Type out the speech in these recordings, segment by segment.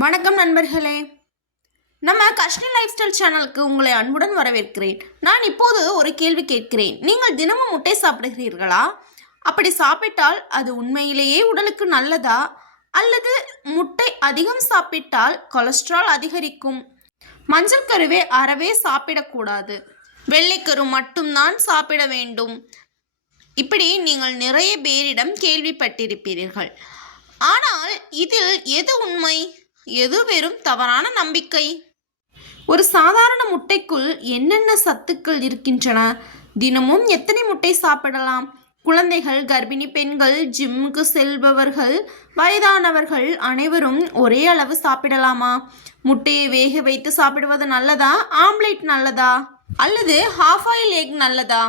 வணக்கம் நண்பர்களே. நம்ம கஷ்மி லைஃப் ஸ்டைல் சேனலுக்கு உங்களை அன்புடன் வரவேற்கிறேன். நான் இப்போது ஒரு கேள்வி கேட்கிறேன். நீங்கள் தினமும் முட்டை சாப்பிடுகிறீர்களா? அப்படி சாப்பிட்டால் அது உண்மையிலேயே உடலுக்கு நல்லதா? அல்லது முட்டை அதிகம் சாப்பிட்டால் கொலஸ்ட்ரால் அதிகரிக்கும்? மஞ்சள் கருவே அறவே சாப்பிடக்கூடாது, வெள்ளைக்கரு மட்டும்தான் சாப்பிட வேண்டும். இப்படி நீங்கள் நிறைய பேரிடம் கேள்விப்பட்டிருப்பீர்கள். ஆனால் இதில் எது உண்மை, எது வெறும் தவறான நம்பிக்கை? ஒரு சாதாரண முட்டைக்குள் என்னென்ன சத்துக்கள் இருக்கின்றன? தினமும் எத்தனை முட்டை சாப்பிடலாம்? குழந்தைகள், கர்ப்பிணி பெண்கள், ஜிம்முக்கு செல்பவர்கள், வயதானவர்கள் அனைவரும் ஒரே அளவு சாப்பிடலாமா? முட்டையை வேக வைத்து சாப்பிடுவது நல்லதா, ஆம்லேட் நல்லதா, அல்லது ஹாஃப் ஆயில் எக் நல்லதா?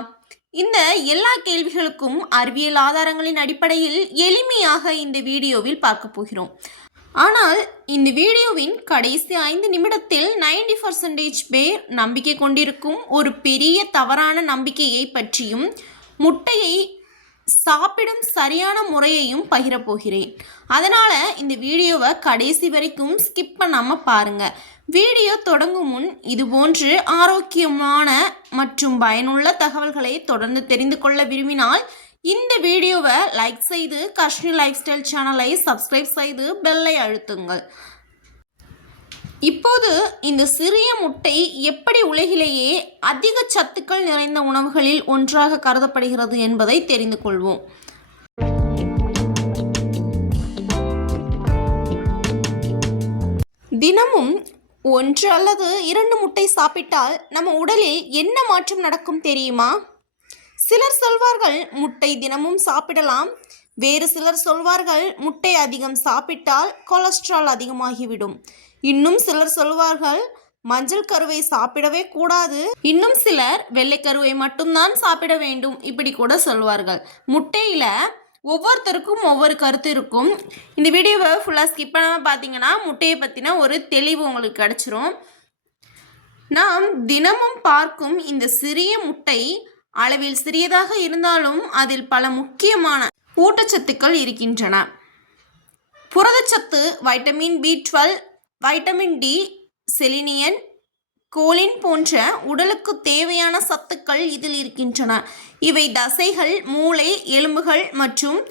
இந்த எல்லா கேள்விகளுக்கும் அறிவியல் ஆதாரங்களின் அடிப்படையில் எளிமையாக இந்த வீடியோவில் பார்க்க போகிறோம். ஆனால் இந்த வீடியோவின் கடைசி 5 நிமிடத்தில் 90% பேர் நம்பிக்கை கொண்டிருக்கும் ஒரு பெரிய தவறான நம்பிக்கையை பற்றியும் முட்டையை சாப்பிடும் சரியான முறையையும் பகிரப்போகிறேன். அதனால் இந்த வீடியோவை கடைசி வரைக்கும் ஸ்கிப் பண்ணாமல் பாருங்கள். வீடியோ தொடங்கும் முன் இதுபோன்று ஆரோக்கியமான மற்றும் பயனுள்ள தகவல்களை தொடர்ந்து தெரிந்து கொள்ள விரும்பினால் இந்த வீடியோவை லைக் செய்து கஷ்மி லைஃப் ஸ்டைல் சேனலை சப்ஸ்கிரைப் செய்து பெல்லை அழுத்துங்கள். இப்போது இந்த சிறிய முட்டை எப்படி உலகிலேயே அதிக சத்துக்கள் நிறைந்த உணவுகளில் ஒன்றாக கருதப்படுகிறது என்பதை தெரிந்து கொள்வோம். தினமும் 1 அல்லது 2 முட்டை சாப்பிட்டால் நம்ம உடலில் என்ன மாற்றம் நடக்கும் தெரியுமா? சிலர் சொல்வார்கள் முட்டை தினமும் சாப்பிடலாம். வேறு சிலர் சொல்வார்கள் முட்டை அதிகம் சாப்பிட்டால் கொலஸ்ட்ரால் அதிகமாகிவிடும். இன்னும் சிலர் சொல்வார்கள் மஞ்சள் கருவை சாப்பிடவே கூடாது. இன்னும் சிலர் வெள்ளைக்கருவை மட்டும்தான் சாப்பிட வேண்டும். இப்படி கூட சொல்வார்கள். முட்டையில் ஒவ்வொருத்தருக்கும் ஒவ்வொரு கருத்து இருக்கும். இந்த வீடியோவை ஃபுல்லாக ஸ்கிப் பண்ணாமல் பார்த்தீங்கன்னா முட்டையை பற்றின ஒரு தெளிவு உங்களுக்கு கிடச்சிரும். நாம் தினமும் பார்க்கும் இந்த சிறிய முட்டை அளவில் சிறியதாக இருந்தாலும் அதில் பல முக்கியமான ஊட்டச்சத்துக்கள் இருக்கின்றன. புரதச்சத்து, வைட்டமின் B12, வைட்டமின் D, செலினியன், கோலின் போன்ற உடலுக்கு தேவையான சத்துக்கள் இதில் இருக்கின்றன. இவை தசைகள், மூளை, எலும்புகள் மற்றும்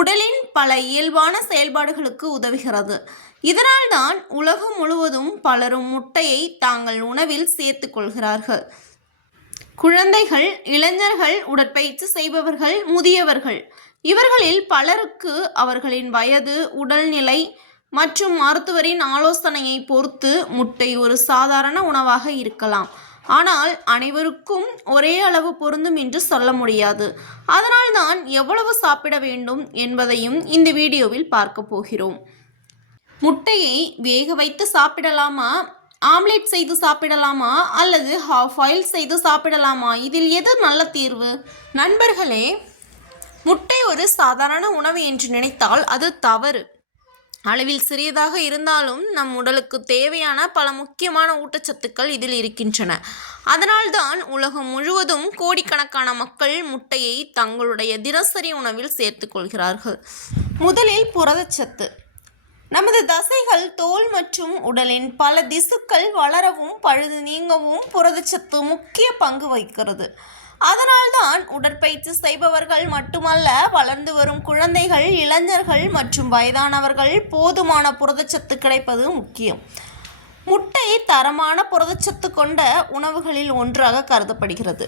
உடலின் பல இயல்பான செயல்பாடுகளுக்கு உதவுகிறது. இதனால்தான் உலகம் முழுவதும் பலரும் முட்டையை தாங்கள் உணவில் சேர்த்து கொள்கிறார்கள். குழந்தைகள், இளைஞர்கள், உடற்பயிற்சி செய்பவர்கள், முதியவர்கள் இவர்களில் பலருக்கு அவர்களின் வயது, உடல்நிலை மற்றும் மருத்துவரின் ஆலோசனையை பொறுத்து முட்டை ஒரு சாதாரண உணவாக இருக்கலாம். ஆனால் அனைவருக்கும் ஒரே அளவு பொருந்தும் என்று சொல்ல முடியாது. அதனால்தான் எவ்வளவு சாப்பிட வேண்டும் என்பதையும் இந்த வீடியோவில் பார்க்க போகிறோம். முட்டையை வேக வைத்து சாப்பிடலாமா, ஆம்லேட் செய்து சாப்பிடலாமா, அல்லது ஹாஃப் ஆயில் செய்து சாப்பிடலாமா? இதில் எது நல்ல தீர்வு? நண்பர்களே, முட்டை ஒரு சாதாரண உணவு என்று நினைத்தால் அது தவறு. அளவில் சிறியதாக இருந்தாலும் நம் உடலுக்கு தேவையான பல முக்கியமான ஊட்டச்சத்துக்கள் இதில் இருக்கின்றன. அதனால்தான் உலகம் முழுவதும் கோடிக்கணக்கான மக்கள் முட்டையை தங்களுடைய தினசரி உணவில் சேர்த்து கொள்கிறார்கள். முதலில் புரதச்சத்து. நமது தசைகள், தோல் மற்றும் உடலின் பல திசுக்கள் வளரவும் பழுது நீங்கவும் புரதச்சத்து முக்கிய பங்கு வகிக்கிறது. அதனால்தான் உடற்பயிற்சி செய்பவர்கள் மட்டுமல்ல, வளர்ந்து வரும் குழந்தைகள், இளைஞர்கள் மற்றும் வயதானவர்கள் போதுமான புரதச்சத்து கிடைப்பது முக்கியம். முட்டை தரமான புரதச்சத்து கொண்ட உணவுகளில் ஒன்றாக கருதப்படுகிறது.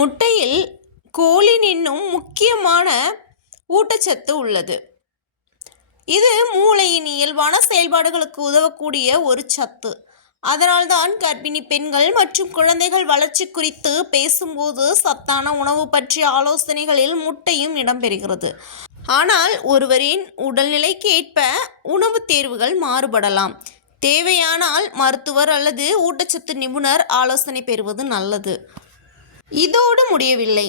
முட்டையில் கோலின் என்னும் முக்கியமான ஊட்டச்சத்து உள்ளது. இது மூளையின் இயல்பான செயல்பாடுகளுக்கு உதவக்கூடிய ஒரு சத்து. அதனால்தான் கர்ப்பிணி பெண்கள் மற்றும் குழந்தைகள் வளர்ச்சி குறித்து பேசும்போது சத்தான உணவு பற்றிய ஆலோசனைகளில் முட்டையும் இடம்பெறுகிறது. ஆனால் ஒருவரின் உடல்நிலைக்கு ஏற்ப உணவு தேர்வுகள் மாறுபடலாம். தேவையானால் மருத்துவர் அல்லது ஊட்டச்சத்து நிபுணர் ஆலோசனை பெறுவது நல்லது. இதோடு முடியவில்லை.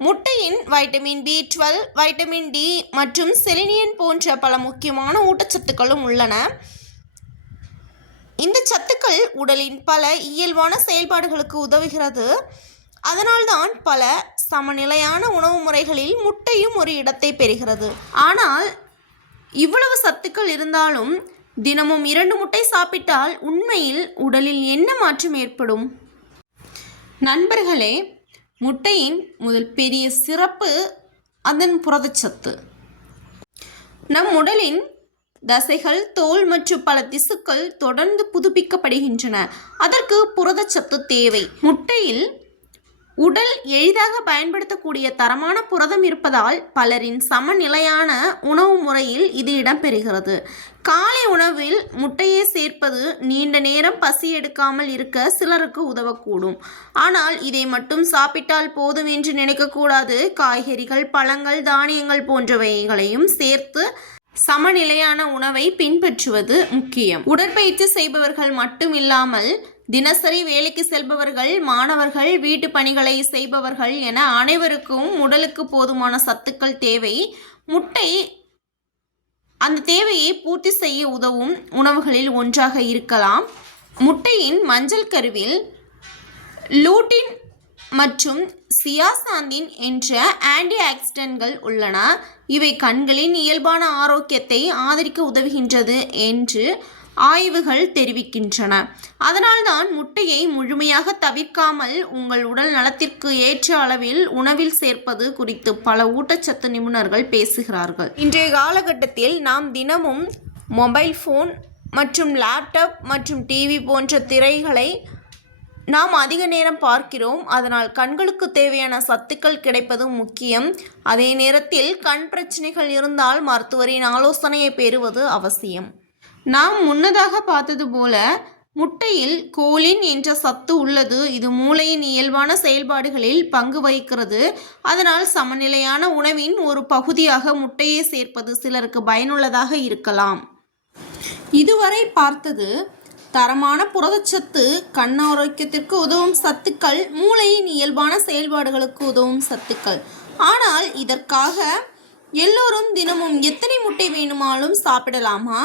முட்டையின் வைட்டமின் B12, வைட்டமின் D மற்றும் செலினியன் போன்ற பல முக்கியமான ஊட்டச்சத்துக்களும் உள்ளன. இந்த சத்துக்கள் உடலின் பல இயல்பான செயல்பாடுகளுக்கு உதவுகிறது. அதனால்தான் பல சமநிலையான உணவு முறைகளில் முட்டையும் ஒரு இடத்தை பெறுகிறது. ஆனால் இவ்வளவு சத்துக்கள் இருந்தாலும் தினமும் 2 முட்டை சாப்பிட்டால் உண்மையில் உடலில் என்ன மாற்றம் ஏற்படும்? நண்பர்களே, முட்டையின் முதல் பெரிய சிறப்பு அதன் புரதச்சத்து. நம் உடலின் தசைகள், தோல் மற்றும் பல திசுக்கள் தொடர்ந்து புதுப்பிக்கப்படுகின்றன. அதற்கு புரதச்சத்து தேவை. முட்டையில் உடல் எளிதாக பயன்படுத்தக்கூடிய தரமான புரதம் இருப்பதால் பலரின் சமநிலையான உணவு முறையில் இது இடம்பெறுகிறது. காலை உணவில் முட்டையை சேர்ப்பது நீண்ட நேரம் பசி எடுக்காமல் இருக்க சிலருக்கு உதவக்கூடும். ஆனால் இதை மட்டும் சாப்பிட்டால் போதும் என்று நினைக்கக்கூடாது. காய்கறிகள், பழங்கள், தானியங்கள் போன்றவைகளையும் சேர்த்து சமநிலையான உணவை பின்பற்றுவது முக்கியம். உடற்பயிற்சி செய்பவர்கள் மட்டும் இல்லாமல் தினசரி வேலைக்கு செல்பவர்கள், மாணவர்கள், வீட்டு பணிகளை செய்பவர்கள் என அனைவருக்கும் உடலுக்கு போதுமான சத்துக்கள் தேவை. முட்டை அந்த தேவையை பூர்த்தி செய்ய உதவும் உணவுகளில் ஒன்றாக இருக்கலாம். முட்டையின் மஞ்சள் கருவில் லூட்டின் மற்றும் சியாசாந்தின் என்ற ஆன்டி ஆக்சிடென்ட்கள் உள்ளன. இவை கண்களின் இயல்பான ஆரோக்கியத்தை ஆதரிக்க உதவுகின்றது என்று ஆய்வுகள் தெரிவிக்கின்றன. அதனால்தான் முட்டையை முழுமையாக தவிர்க்காமல் உங்கள் உடல் நலத்திற்கு ஏற்ற அளவில் உணவில் சேர்ப்பது குறித்து பல ஊட்டச்சத்து நிபுணர்கள் பேசுகிறார்கள். இன்றைய காலகட்டத்தில் நாம் தினமும் மொபைல் ஃபோன் மற்றும் லேப்டாப் மற்றும் டிவி போன்ற திரைகளை நாம் அதிக நேரம் பார்க்கிறோம். அதனால் கண்களுக்கு தேவையான சத்துக்கள் கிடைப்பது முக்கியம். அதே நேரத்தில் கண் பிரச்சனைகள் இருந்தால் மருத்துவரின் ஆலோசனையை பெறுவது அவசியம். நாம் முன்னதாக பார்த்தது போல முட்டையில் கோலின் என்ற சத்து உள்ளது. இது மூளையின் இயல்பான செயல்பாடுகளில் பங்கு வகிக்கிறது. அதனால் சமநிலையான உணவின் ஒரு பகுதியாக முட்டையை சேர்ப்பது சிலருக்கு பயனுள்ளதாக இருக்கலாம். இதுவரை பார்த்தது தரமான புரதச்சத்து, கண் ஆரோக்கியத்திற்கு உதவும் சத்துக்கள், மூளையின் இயல்பான செயல்பாடுகளுக்கு உதவும் சத்துக்கள். ஆனால் இதற்காக எல்லோரும் தினமும் எத்தனை முட்டை வேணுமானாலும் சாப்பிடலாமா?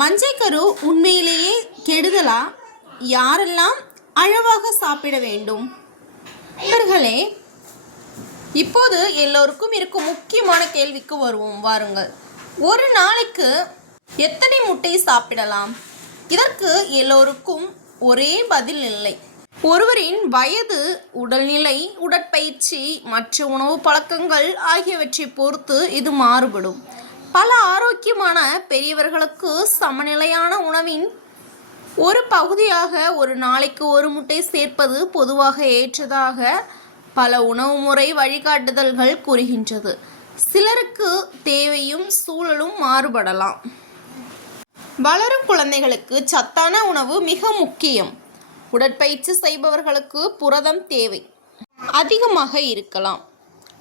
மஞ்சைக்கரு உண்மையிலேயே கெடுதலா? யாரெல்லாம் அளவாக சாப்பிட வேண்டும்? நண்பர்களே, இப்போது எல்லோருக்கும் இருக்கும் முக்கியமான கேள்விக்கு வருவோம் வாருங்கள். ஒரு நாளைக்கு எத்தனை முட்டை சாப்பிடலாம்? இதற்கு எல்லோருக்கும் ஒரே பதில் இல்லை. ஒருவரின் வயது, உடல்நிலை, உடற்பயிற்சி, மற்ற உணவு பழக்கங்கள் ஆகியவற்றை பொறுத்து இது மாறுபடும். பல ஆரோக்கியமான பெரியவர்களுக்கு சமநிலையான உணவின் ஒரு பகுதியாக ஒரு நாளைக்கு ஒரு முட்டை சேர்ப்பது பொதுவாக ஏற்றதாக பல உணவு முறை வழிகாட்டுதல்கள் கூறுகின்றது. சிலருக்கு தேவையும் சூழலும் மாறுபடலாம். வளரும் குழந்தைகளுக்கு சத்தான உணவு மிக முக்கியம். உடற்பயிற்சி செய்பவர்களுக்கு புரதம் தேவை அதிகமாக இருக்கலாம்.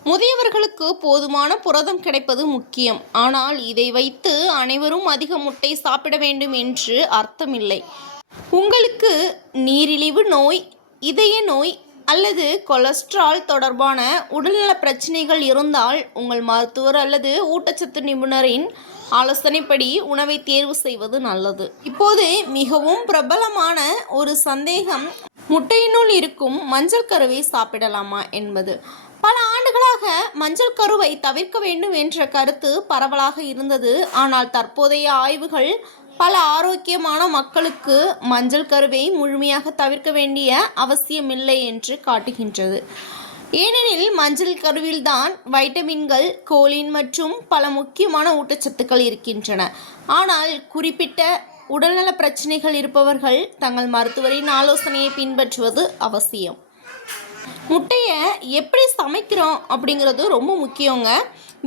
முதியவர்களுக்கு போதுமான புரதம் கிடைப்பது முக்கியம். ஆனால் இதை வைத்து அனைவரும் அதிக முட்டை சாப்பிட வேண்டும் என்று அர்த்தமில்லை. உங்களுக்கு நீரிழிவு நோய், இதய நோய் அல்லது கொலஸ்ட்ரால் தொடர்பான உடல்நல பிரச்சனைகள் இருந்தால் உங்கள் மருத்துவர் அல்லது ஊட்டச்சத்து நிபுணரின் ஆலோசனைப்படி உணவை தேர்வு செய்வது நல்லது. இப்போது மிகவும் பிரபலமான ஒரு சந்தேகம் முட்டையினுள் இருக்கும் மஞ்சள் கருவை சாப்பிடலாமா என்பது. பல ஆண்டுகளாக மஞ்சள் கருவை தவிர்க்க வேண்டும் என்ற கருத்து பரவலாக இருந்தது. ஆனால் தற்போதைய ஆய்வுகள் பல ஆரோக்கியமான மக்களுக்கு மஞ்சள் கருவை முழுமையாக தவிர்க்க வேண்டிய அவசியமில்லை என்று காட்டுகின்றது. ஏனெனில் மஞ்சள் கருவில்தான் வைட்டமின்கள், கோலின் மற்றும் பல முக்கியமான ஊட்டச்சத்துக்கள் இருக்கின்றன. ஆனால் குறிப்பிட்ட உடல்நல பிரச்சனைகள் இருப்பவர்கள் தங்கள் மருத்துவரின் ஆலோசனையை பின்பற்றுவது அவசியம். முட்டையை எப்படி சமைக்கிறோம் அப்படிங்கிறது ரொம்ப முக்கியங்க.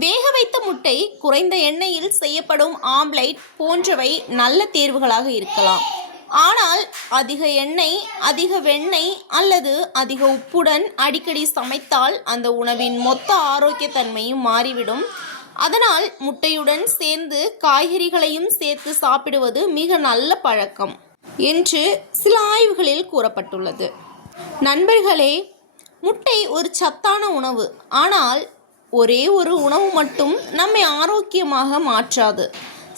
வேக வைத்த முட்டை, குறைந்த எண்ணெயில் செய்யப்படும் ஆம்லேட் போன்றவை நல்ல தேர்வுகளாக இருக்கலாம். ஆனால் அதிக எண்ணெய், அதிக வெண்ணெய் அல்லது அதிக உப்புடன் அடிக்கடி சமைத்தால் அந்த உணவின் மொத்த ஆரோக்கியத்தன்மையும் மாறிவிடும். அதனால் முட்டையுடன் சேர்ந்து காய்கறிகளையும் சேர்த்து சாப்பிடுவது மிக நல்ல பழக்கம் என்று சில ஆய்வுகளில் கூறப்பட்டுள்ளது. நண்பர்களே, முட்டை ஒரு சத்தான உணவு. ஆனால் ஒரே ஒரு உணவு மட்டும் நம்மை ஆரோக்கியமாக மாற்றாது.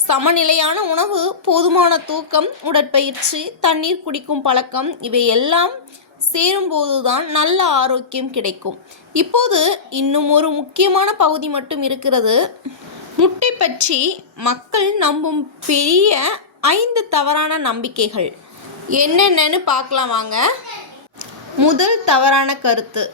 சமநிலையான உணவு, போதுமான தூக்கம், உடற்பயிற்சி, தண்ணீர் குடிக்கும் பழக்கம் இவை எல்லாம் சேரும்போதுதான் நல்ல ஆரோக்கியம் கிடைக்கும். இப்போது இன்னும் ஒரு முக்கியமான பகுதி மட்டும் இருக்கிறது. முட்டை பற்றி மக்கள் நம்பும் பெரிய 5 தவறான நம்பிக்கைகள் என்னென்னு பார்க்கலாம் வாங்க. முதல் தவறான கருத்து,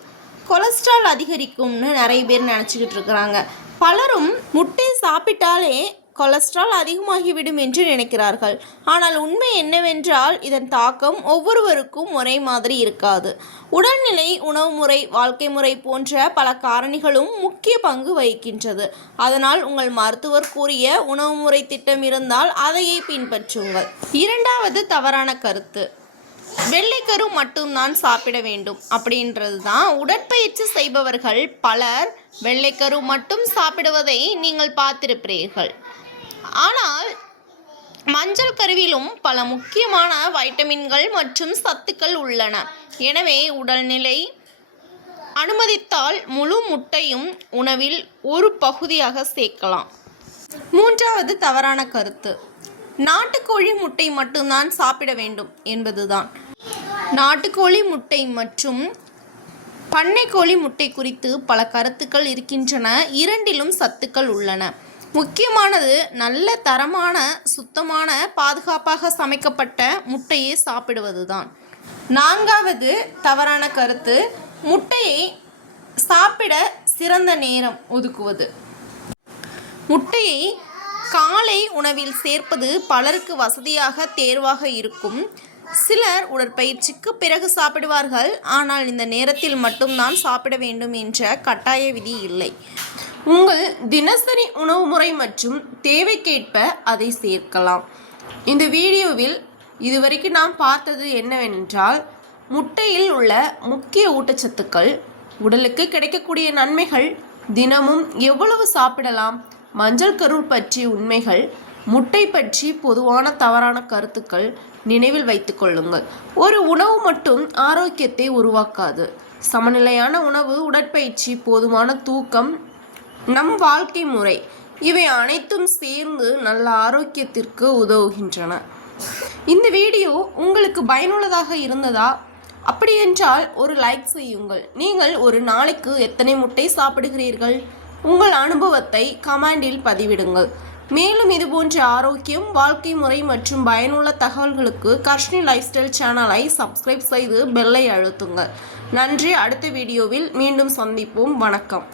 கொலஸ்ட்ரால் அதிகரிக்கும்னு நிறைய பேர் நினச்சிக்கிட்டு இருக்கிறாங்க. பலரும் முட்டை சாப்பிட்டாலே கொலஸ்ட்ரால் அதிகமாகிவிடும் என்று நினைக்கிறார்கள். ஆனால் உண்மை என்னவென்றால் இதன் தாக்கம் ஒவ்வொருவருக்கும் ஒரே மாதிரி இருக்காது. உடல்நிலை, உணவு முறை, வாழ்க்கை முறை போன்ற பல காரணிகளும் முக்கிய பங்கு வகிக்கின்றது. அதனால் உங்கள் மருத்துவர் கூறிய உணவு முறை திட்டம் இருந்தால் அதையே பின்பற்றுங்கள். இரண்டாவது தவறான கருத்து, வெள்ளைக்கரு மட்டும்தான் சாப்பிட வேண்டும் அப்படின்றது தான். உடற்பயிற்சி செய்பவர்கள் பலர் வெள்ளைக்கரு மட்டும் சாப்பிடுவதை நீங்கள் பார்த்திருப்பீர்கள். ஆனால் மஞ்சள் கருவிலும் பல முக்கியமான வைட்டமின்கள் மற்றும் சத்துக்கள் உள்ளன. எனவே உடல்நிலை அனுமதித்தால் முழு முட்டையும் உணவில் ஒரு பகுதியாக சேர்க்கலாம். மூன்றாவது தவறான கருத்து, நாட்டுக்கோழி முட்டை மட்டும்தான் சாப்பிட வேண்டும் என்பதுதான். நாட்டுக்கோழி முட்டை மற்றும் பண்ணைக்கோழி முட்டை குறித்து பல கருத்துக்கள் இருக்கின்றன. இரண்டிலும் சத்துக்கள் உள்ளன. முக்கியமானது நல்ல தரமான, சுத்தமான, பாதுகாப்பாக சமைக்கப்பட்ட முட்டையை சாப்பிடுவதுதான். நான்காவது தவறான கருத்து, முட்டையை சாப்பிட சிறந்த நேரம் ஒதுக்குவது. முட்டையை காலை உணவில் சேர்ப்பது பலருக்கு வசதியாக தேர்வாக இருக்கும். சிலர் உடற்பயிற்சிக்கு பிறகு சாப்பிடுவார்கள். ஆனால் இந்த நேரத்தில் மட்டும்தான் சாப்பிட வேண்டும் என்ற கட்டாய விதி இல்லை. உங்கள் தினசரி உணவு முறை மற்றும் தேவைக்கேற்ப அதை சேர்க்கலாம். இந்த வீடியோவில் இதுவரைக்கும் நாம் பார்த்தது என்னவென்றால், முட்டையில் உள்ள முக்கிய ஊட்டச்சத்துக்கள், உடலுக்கு கிடைக்கக்கூடிய நன்மைகள், தினமும் எவ்வளவு சாப்பிடலாம், மஞ்சள் கரு பற்றிய உண்மைகள், முட்டை பற்றி பொதுவான தவறான கருத்துக்கள் நினைவில் வைத்துக் கொள்ளுங்கள். ஒரு உணவு மட்டும் ஆரோக்கியத்தை உருவாக்காது. சமநிலையான உணவு, உடற்பயிற்சி, போதுமான தூக்கம், நம் வாழ்க்கை முறை, இவை அனைத்தும் சேர்ந்து நல்ல ஆரோக்கியத்திற்கு உதவுகின்றன. இந்த வீடியோ உங்களுக்கு பயனுள்ளதாக இருந்ததா? அப்படியென்றால் ஒரு லைக் செய்யுங்கள். நீங்கள் ஒரு நாளைக்கு எத்தனை முட்டை சாப்பிடுகிறீர்கள்? உங்கள் அனுபவத்தை கமெண்டில் பதிவிடுங்கள். மேலும் இதுபோன்ற ஆரோக்கியம், வாழ்க்கை முறை மற்றும் பயனுள்ள தகவல்களுக்கு கர்ஷினி லைஃப் ஸ்டைல் சேனலை சப்ஸ்கிரைப் செய்து பெல்லை அழுத்துங்கள். நன்றி. அடுத்த வீடியோவில் மீண்டும் சந்திப்போம். வணக்கம்.